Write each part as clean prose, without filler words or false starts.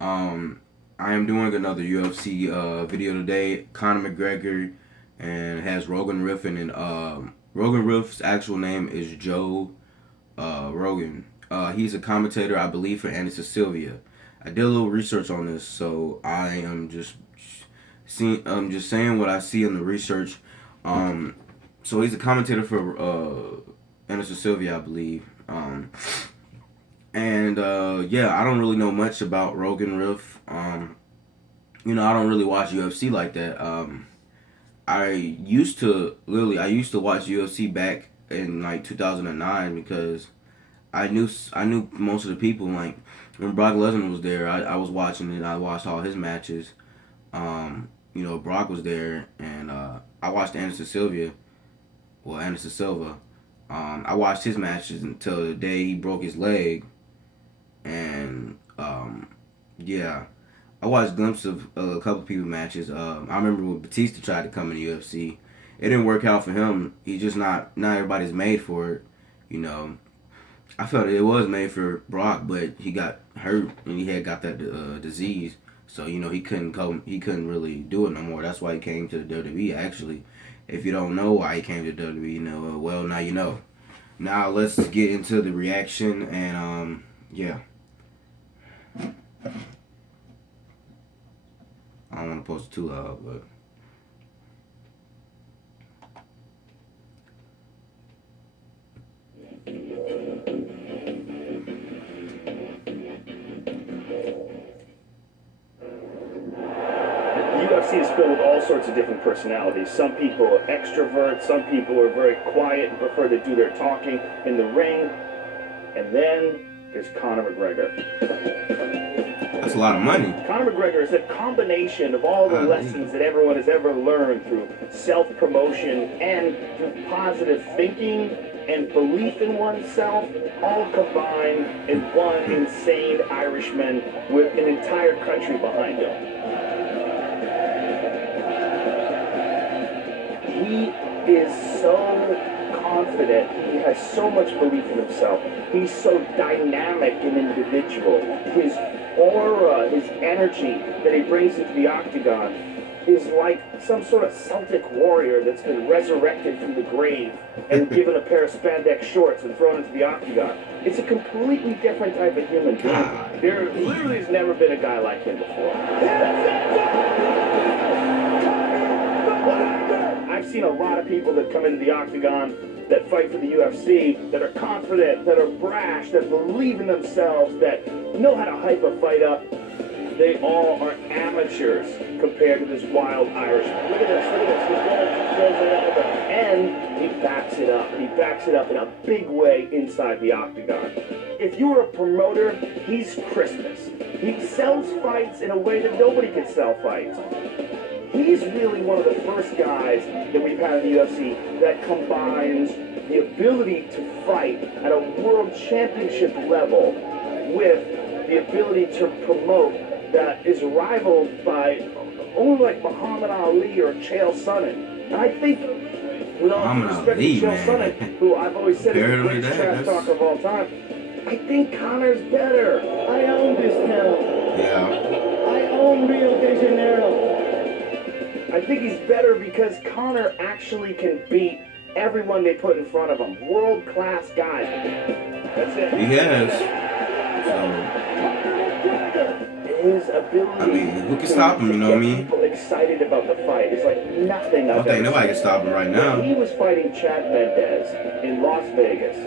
I am doing another UFC video today. Conor McGregor and has Rogan Riff and Rogan Riff's actual name is Joe Rogan. He's a commentator, I believe, for Anderson Sylvia. I did a little research on this, so I am just saying what I see in the research. So he's a commentator for Anderson Sylvia, I believe. And yeah, I don't really know much about Rogan Riff. I don't really watch UFC like that. I used to watch UFC back in like 2009 because I knew most of the people. Like when Brock Lesnar was there, I was watching it. I watched all his matches. Brock was there, and I watched Anderson Silva. I watched his matches until the day he broke his leg, and yeah, I watched glimpses of a couple people matches. I remember when Batista tried to come in the UFC, it didn't work out for him. He's just not everybody's made for it, you know. I felt it was made for Brock, but he got hurt and he had got that disease, so he couldn't come. He couldn't really do it no more. That's why he came to the WWE. Actually, if you don't know why he came to the WWE, well now you know. Now let's get into the reaction and yeah. I don't want to post it too loud, but. UFC is filled with all sorts of different personalities. Some people are extroverts, some people are very quiet and prefer to do their talking in the ring. And then there's Conor McGregor. That's a lot of money. Conor McGregor is a combination of all the lessons that everyone has ever learned through self-promotion and through positive thinking and belief in oneself, all combined in one insane Irishman with an entire country behind him. He is so confident. He has so much belief in himself. He's so dynamic and individual. His aura, his energy that he brings into the octagon is like some sort of Celtic warrior that's been resurrected from the grave and given a pair of spandex shorts and thrown into the octagon. It's a completely different type of human being. There literally has never been a guy like him before. I've seen a lot of people that come into the octagon that fight for the UFC, that are confident, that are brash, that believe in themselves, that know how to hype a fight up. They all are amateurs compared to this wild Irishman. Look at this, look at this. And he backs it up. He backs it up in a big way inside the octagon. If you were a promoter, he's Christmas. He sells fights in a way that nobody can sell fights. He's really one of the first guys that we've had in the UFC that combines the ability to fight at a world championship level with the ability to promote that is rivaled by only like Muhammad Ali or Chael Sonnen. And I think, with all due respect to Chael Sonnen, who I've always said is the greatest trash talker of all time, I think Conor's better. I own this town. Yeah. I own Rio de Janeiro. I think he's better because Conor actually can beat everyone they put in front of him. World-class guy. That's it. He has. His ability who can stop him, you know what I mean? People excited about the fight. It's like nothing I've ever seen. Nobody can stop him right now. When he was fighting Chad Mendez in Las Vegas,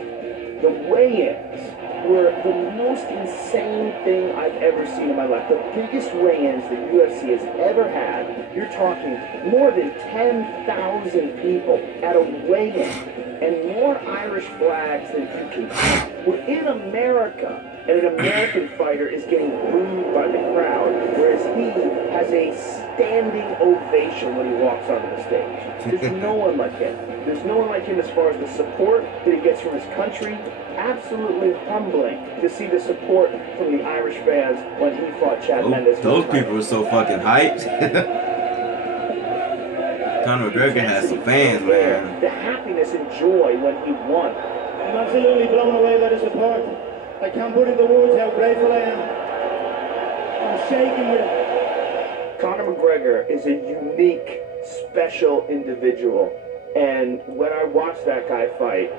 the weigh-ins were the most insane thing I've ever seen in my life. The biggest weigh-ins the UFC has ever had. You're talking more than 10,000 people at a weigh-in and more Irish flags than you can count. We're in America, and an American fighter is getting booed by the crowd, whereas he has a standing ovation when he walks onto the stage. There's no one like him. There's no one like him as far as the support that he gets from his country. Absolutely humbling to see the support from the Irish fans when he fought Chad Mendez. Those people are so fucking hyped. Conor McGregor has some fans, man. The happiness and joy when he won. I'm absolutely blown away by the support. I can't put into words how grateful I am. I'm shaking it. Conor McGregor is a unique, special individual. And when I watch that guy fight,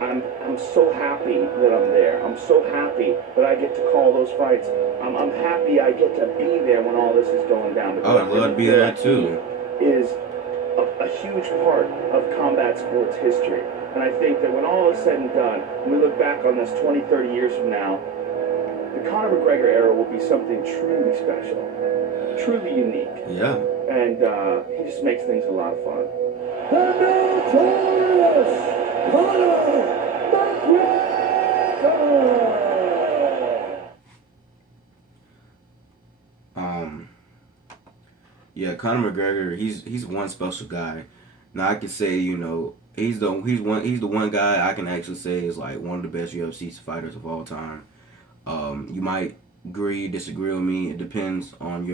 I'm so happy that I'm there. I'm so happy that I get to call those fights. I'm happy I get to be there when all this is going down. I would love to be there too. Is a huge part of combat sports history. And I think that when all is said and done, when we look back on this 20, 30 years from now, the Conor McGregor era will be something truly special, truly unique. Yeah. And he just makes things a lot of fun. The notorious Conor McGregor! Yeah, Conor McGregor, he's one special guy. Now I can say, he's the one guy I can actually say is like one of the best UFC fighters of all time. You might agree, disagree with me. It depends on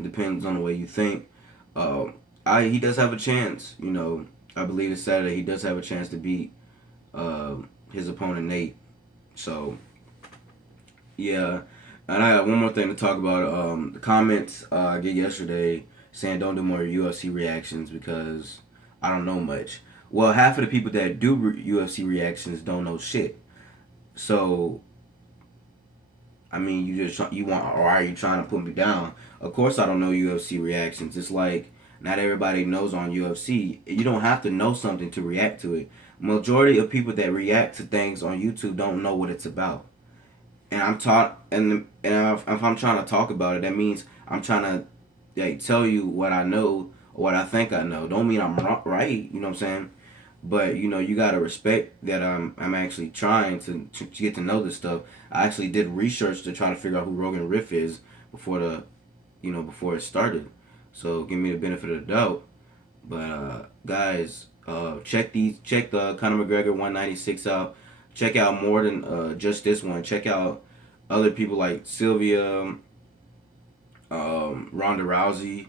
depends on the way you think. He does have a chance. I believe it's Saturday. He does have a chance to beat his opponent Nate. So yeah, and I got one more thing to talk about. The comments I get yesterday saying don't do more UFC reactions because I don't know much. Well, half of the people that do UFC reactions don't know shit. So I mean, you want, or are you trying to put me down? Of course, I don't know UFC reactions. It's like not everybody knows on UFC. You don't have to know something to react to it. Majority of people that react to things on YouTube don't know what it's about. And I'm taught, and if I'm trying to talk about it, that means I'm trying to tell you what I know or what I think I know. Don't mean I'm right. You know what I'm saying? But you gotta respect that I'm actually trying to get to know this stuff. I actually did research to try to figure out who Rogan Riff is before it started. So give me the benefit of the doubt. But guys, check the Conor McGregor 196 out. Check out more than just this one. Check out other people like Sylvia, Ronda Rousey,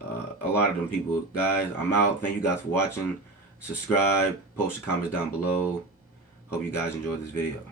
a lot of them people. Guys, I'm out. Thank you guys for watching. Subscribe, post your comments down below. Hope you guys enjoyed this video.